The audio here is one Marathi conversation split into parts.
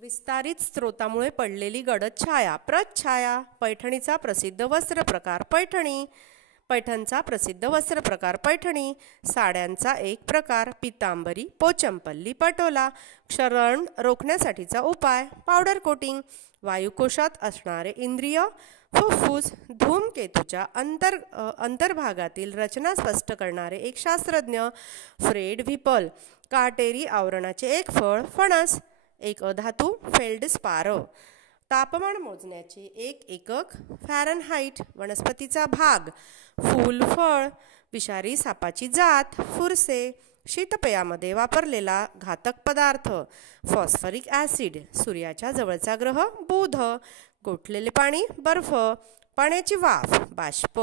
विस्तारित स्रोतामुळे पडलेली गडद छाया प्रच्छाया. पैठणीचा प्रसिद्ध वस्त्र प्रकार पैठणी. पैठणचा प्रसिद्ध वस्त्र प्रकार पैठणी. साड्यांचा एक प्रकार पितांबरी पोचंपल्ली पटोला. क्षरण रोखण्यासाठीचा उपाय पावडर कोटिंग. वायुकोशात असणारे इंद्रिय फुफ्फुस. धूमकेतूच्या अंतर्भागातील रचना स्पष्ट करणारे एक शास्त्रज्ञ फ्रेड व्हिपल. काटेरी आवरणाचे एक फळ फणस. एक अधातू फेल्डस्पार. तापमान मोजण्याचे एक एकक फॅरनहाइट. वनस्पतीचा भाग फूल फळ. विषारी सापाची जात फुरसे. शीतपेयामध्ये वापरलेला घातक पदार्थ फॉस्फरिक ॲसिड. सूर्याच्या जवळचा ग्रह बुध. गोठलेले पाणी बर्फ. पाण्याची वाफ बाष्प.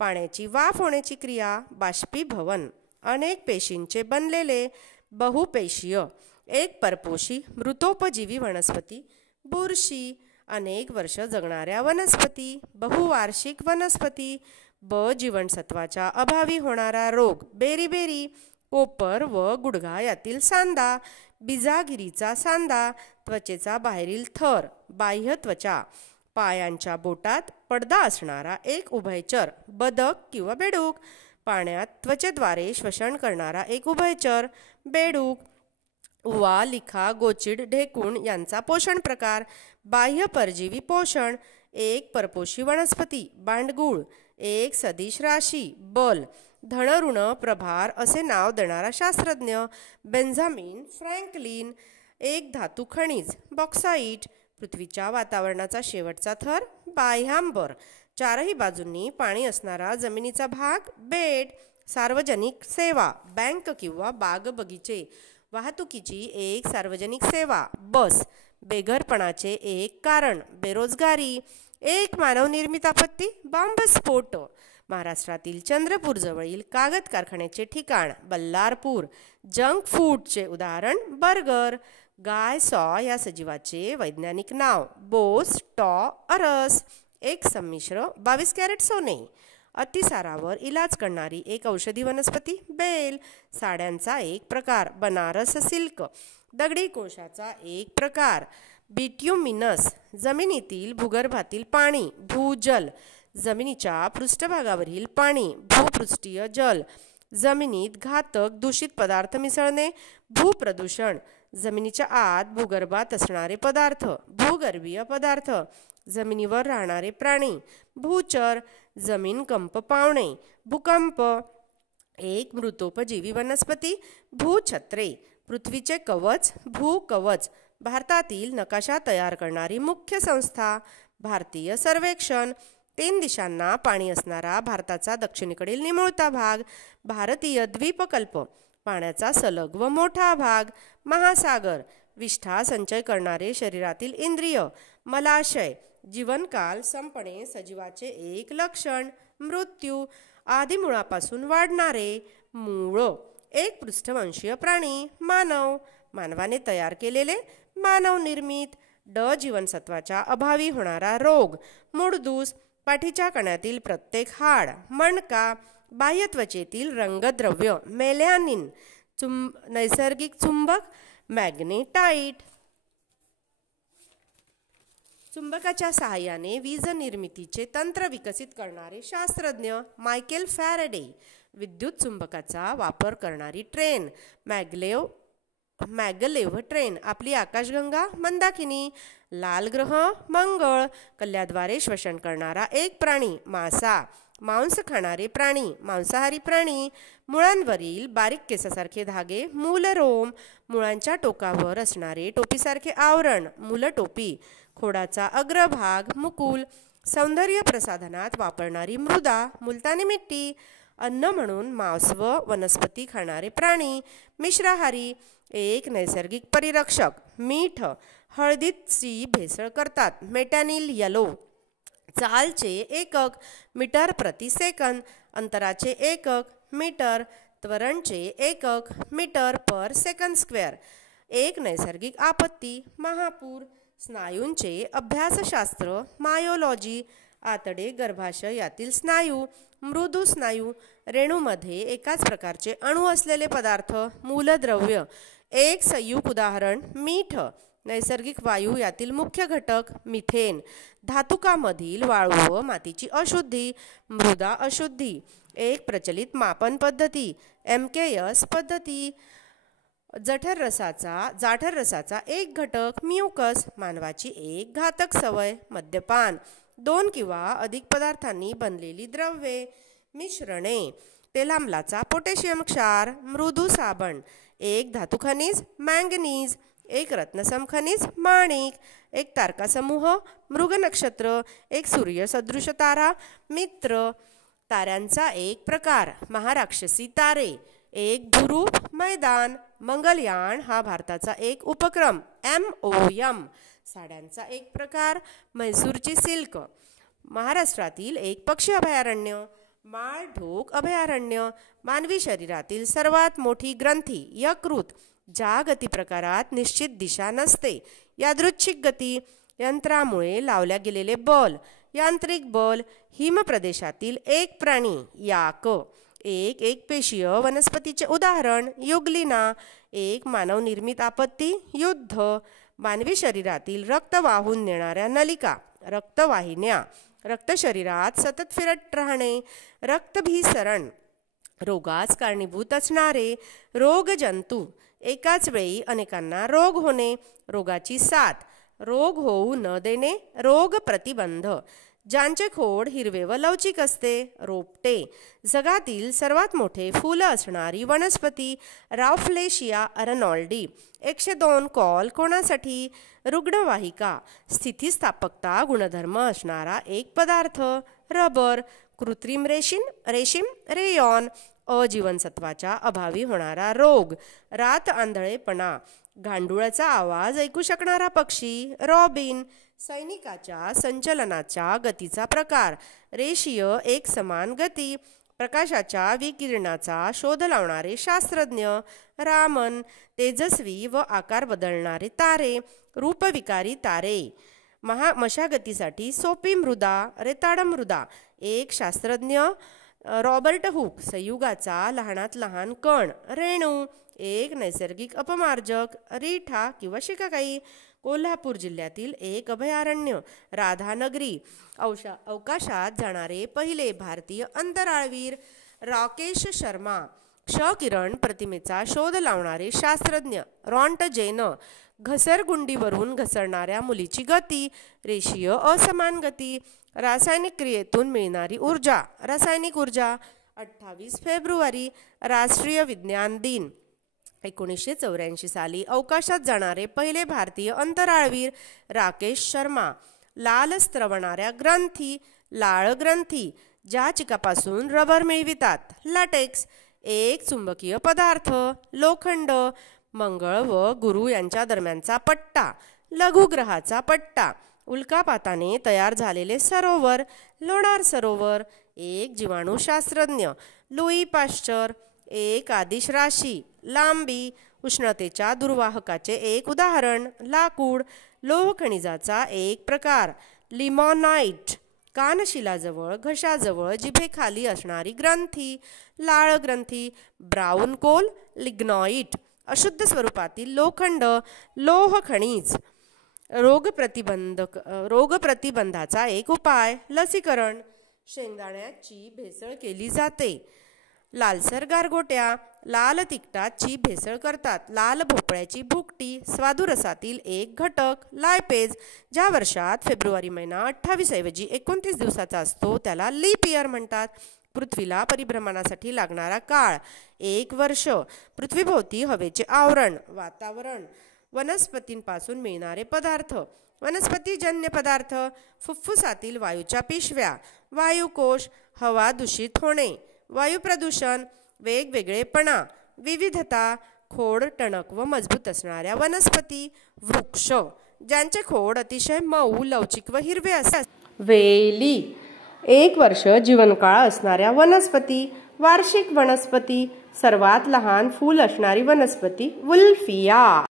पाण्याची वाफ होण्याची क्रिया बाष्पीभवन. अनेक पेशींचे बनलेले बहुपेशीय. एक परपोषी मृतोपजीवी वनस्पती बुरशी. अनेक वर्ष जगणाऱ्या वनस्पती बहुवार्षिक वनस्पती. ब जीवनसत्वाच्या अभावी होणारा रोग बेरीबेरी. कोपर व गुडघा यातील सांदा बिजागिरीचा सांदा. त्वचेचा बाहेरील थर बाह्य त्वचा. पायांच्या बोटात पडदा असणारा एक उभयचर बदक किंवा बेडूक. पाण्यात त्वचेद्वारे श्वसन करणारा एक उभयचर बेडूक. उवा लिखा गोचिड ढेकूण यांचा पोषण प्रकार बाह्य परजीवी पोषण. एक परपोषी वनस्पती बांडगुळ. एक सदिश राशी बल. धनऋण प्रभार असे नाव देणारा शास्त्रज्ञ बेंझामिन फ्रँकलिन. एक धातू खनिज बॉक्साईट. पृथ्वीच्या वातावरणाचा शेवटचा थर बाह्यांबर. चारही बाजूंनी पाणी असणारा जमिनीचा भाग बेट. सार्वजनिक सेवा बँक किंवा बाग बगीचे. वाहतुकीची एक सार्वजनिक सेवा बस. बेघरपणाचे एक कारण बेरोजगारी. एक मानवनिर्मित आपत्ती बॉम्बस्फोट. महाराष्ट्रातील चंद्रपूर जवळील कागद कारखान्याचे ठिकाण बल्लारपूर. जंक फूडचे उदाहरण बर्गर. गाय सॉ या सजीवाचे वैज्ञानिक नाव बोस टॉ अरस. एक संमिश्र 22 कॅरेट सोने. अतिसारावर इलाज करणारी एक औषधी वनस्पती बेल. साड्यांचा एक प्रकार बनारस सिल्क. दगडी कोळशाचा एक प्रकार बिट्युमिनस. जमिनीतील भूगर्भातील पाणी भूजल. जमिनीच्या पृष्ठभागावरील पाणी भूपृष्ठीय जल. जमिनीत घातक दूषित पदार्थ मिसळणे भूप्रदूषण. जमिनीच्या आत भूगर्भात असणारे पदार्थ भूगर्भीय पदार्थ. जमिनीवर राहणारे प्राणी भूचर. जमीन कंप पावणे भूकंप. एक मृतोपजीवी वनस्पती भूछत्रे. पृथ्वीचे कवच भूकवच. भारतातील नकाशा तयार करणारी मुख्य संस्था भारतीय सर्वेक्षण. 3 दिशांना पाणी असणारा भारताचा दक्षिणेकडील निमुळता भाग भारतीय द्वीपकल्प. पाण्याचा सलग व मोठा भाग महासागर. विष्ठा संचय करणारे शरीरातील इंद्रिय मलाशय. जीवनकाल संपणे सजीवाचे एक लक्षण मृत्यू. आदिमुळापासून वाढणारे मूळ. एक पृष्ठवंशीय प्राणी मानव. मानवाने तयार केलेले मानव निर्मित. ड जीवनसत्वाच्या अभावी होणारा रोग मूळदूस. पाठीच्या कण्यातील प्रत्येक हाड मणका. बाह्य त्वचेतील रंगद्रव्य मेलॅनिन. नैसर्गिक चुंबक मॅग्नेटाइट. चुंबकाच्या सहाय्याने वीज निर्मितीचे तंत्र विकसित करणारे शास्त्रज्ञ मायकेल फॅरेडे. विद्युत चुंबकाचा वापर करणारी ट्रेन मॅगलेव ट्रेन. आपली आकाशगंगा मंदाकिनी. लाल ग्रह मंगळ. कल्ल्याद्वारे श्वसन करणारा एक प्राणी मासा. मांस खाणारे प्राणी मांसाहारी प्राणी. मुळांवरील बारीक केसासारखे धागे मूलरोम. मुळांच्या टोकावर असणारे टोपीसारखे आवरण मूलटोपी. खोडाचा अग्रभाग मुकुल. सौंदर्य प्रसाधनात वापरणारी मृदा मुलतानी मिट्टी. अन्न म्हणून मांस व वनस्पती खाणारे प्राणी मिश्राहारी. एक नैसर्गिक परिरक्षक मीठ. हळदीची भेसळ करतात मेटॅनिल येलो. चालचे एकक मीटर प्रति सेकंद. अंतराचे एकक मीटर. त्वरणचे एकक मीटर पर सेकंद स्क्वेअर. एक नैसर्गिक आपत्ती महापूर. स्नायूंचे अभ्यासशास्त्र मायोलॉजी. आतडे गर्भाशय यातील स्नायू मृदू स्नायू. रेणूमध्ये एकाच प्रकारचे अणू असलेले पदार्थ मूलद्रव्य. एक संयुग उदाहरण मीठ. नैसर्गिक वायू यातील मुख्य घटक मिथेन, धातुकामधील वाळू व मातीची अशुद्धी, मृदा अशुद्धी, एक प्रचलित मापन पद्धती, MKS पद्धती, जाठर रसाचा एक घटक म्युकस, मानवाची एक घातक सवय मद्यपान, 2 किंवा अधिक पदार्थांनी बनलेली द्रव्ये, मिश्रणे, तेलाम्लाचा पोटॅशियम क्षार, मृदू साबण, एक धातू खनिज मँगनीज, एक रत्नसम खनिज माणिक, एक तारकासमूह मृग नक्षत्र, एक सूर्यसदृश तारा मित्र, ताऱ्यांचा एक प्रकार महाराक्षसी तारे, एक भूरूप मैदान, मंगलयान हा भारताचा एक उपक्रम MOM, साड्यांचा एक प्रकार म्हैसूरची सिल्क, महाराष्ट्रातील एक पक्षी अभयारण्य माळढोक अभयारण्य, मानवी शरीरातील सर्वात मोठी ग्रंथी यकृत, ज्या गती प्रकारात निश्चित दिशा नसते, यादृच्छिक गती, यंत्रामुळे लावल्या गेलेले बल, यांत्रिक बल, हिमप्रदेशातील एक प्राणी याक, एक पेशीय वनस्पतीचे उदाहरण युग्लिना, एक मानवनिर्मित आपत्ती युद्ध, मानवी शरीरातील रक्त वाहून नेणाऱ्या नलिका रक्तवाहिन्या, रक्त शरीरात सतत फिरत राहणे रक्तभिसरण, रोगास कारणीभूत असणारे रोगजंतू, एकाच वेळी अनेकांना रोग होणे रोगाची साथ, रोग होऊ न देणे रोग प्रतिबंध, ज्यांचे खोड हिरवे व लवचिक असते रोपटे, जगातील सर्वात मोठे फुलं असणारी वनस्पती राउफ्लेशिया अरनॉल्डी, 102 कॉल कोणासाठी रुग्णवाहिका, स्थितिस्थापकता गुणधर्म असणारा एक पदार्थ रबर, कृत्रिम रेशीम रेयॉन, अजीवनसत्वाच्या अभावी होणारा रोग रात आंधळेपणा, गांडुळाचा आवाज ऐकू शकणारा पक्षी रॉबिन, सैनिकाच्या संचलनाच्या गतीचा प्रकार रेषीय एक समान गती, प्रकाशाच्या विकिरणाचा शोध लावणारे शास्त्रज्ञ रामन, तेजस्वी व आकार बदलणारे तारे रूपविकारी तारे, मशागतीसाठी सोपी मृदा रेताड मृदा, एक शास्त्रज्ञ रॉबर्ट हुक, संयुगाचा लहानात लहान कण रेणू, एक नैसर्गिक अपमार्जक रीठा किंवा शिकाकाई, कोल्हापूर जिल्ह्यातील एक अभयारण्य राधानगरी, अवकाशात जाणारे पहिले भारतीय अंतराळवीर राकेश शर्मा, क्षकिरण प्रतिमेचा शोध लावणारे शास्त्रज्ञ रॉन्टजेन, घसरगुंडीवरून घसरणाऱ्या मुलीची गती रेषीय असमान गती, रासायनिक क्रियेतून मिळणारी ऊर्जा रासायनिक ऊर्जा, 28 फेब्रुवारी राष्ट्रीय विज्ञान दिन, 1984 साली अवकाशात जाणारे पहिले भारतीय अंतराळवीर राकेश शर्मा, लाल स्त्रवणाऱ्या ग्रंथी लाळ ग्रंथी, ज्या चिकापासून रबर मिळवितात लॅटेक्स, एक चुंबकीय पदार्थ लोखंड, मंगळ व गुरु यांच्या दरम्यानचा पट्टा लघुग्रहाचा पट्टा, उल्कापाताने तयार झालेले सरोवर लोणार सरोवर, एक जीवाणूशास्त्रज्ञ लुई पाश्चर, एक आदिश राशी लांबी, उष्णतेच्या दुर्वाहकाचे एक उदाहरण लाकूड, लोह खनिजाचा एक प्रकार लिमॉनाइट, कानशिलाजवळ घशाजवळ जिभेखाली असणारी ग्रंथी लाळ ग्रंथी, ब्राऊन कोल लिग्नॉइट, अशुद्ध स्वरूपातील लोखंड लोह खनिज, रोगप्रतिबंधाचा एक उपाय लसीकरण, शेंगदाण्याची भेसळ केली जाते, लालसर गारगोट्या लाल तिखटाची भेसळ करतात, लाल भोपळ्याची भुकटी स्वादुरसातील एक घटक लायपेज, ज्या वर्षात फेब्रुवारी महिना 28 ऐवजी 29 दिवसाचा असतो त्याला लीप इयर म्हणतात, पृथ्वीला परिभ्रमणासाठी लागणारा काळ 1 वर्ष, पृथ्वीभोवती हवेचे आवरण वातावरण, वनस्पतींपासून मिळणारे पदार्थ वनस्पतीजन्य पदार्थ, फुफ्फुसातील वायूच्या पिशव्या वायुकोश, हवा दूषित होणे वायू प्रदूषण, वेगवेगळेपणा विविधता, खोड टणक व मजबूत असणाऱ्या वनस्पती वृक्ष, ज्यांचे खोड अतिशय मऊ लवचिक व हिरवे असतात, वेली, 1 वर्ष जीवनकाळ असणाऱ्या वनस्पती वार्षिक वनस्पती, सर्वात लहान फूल असणारी वनस्पती वुल्फिया.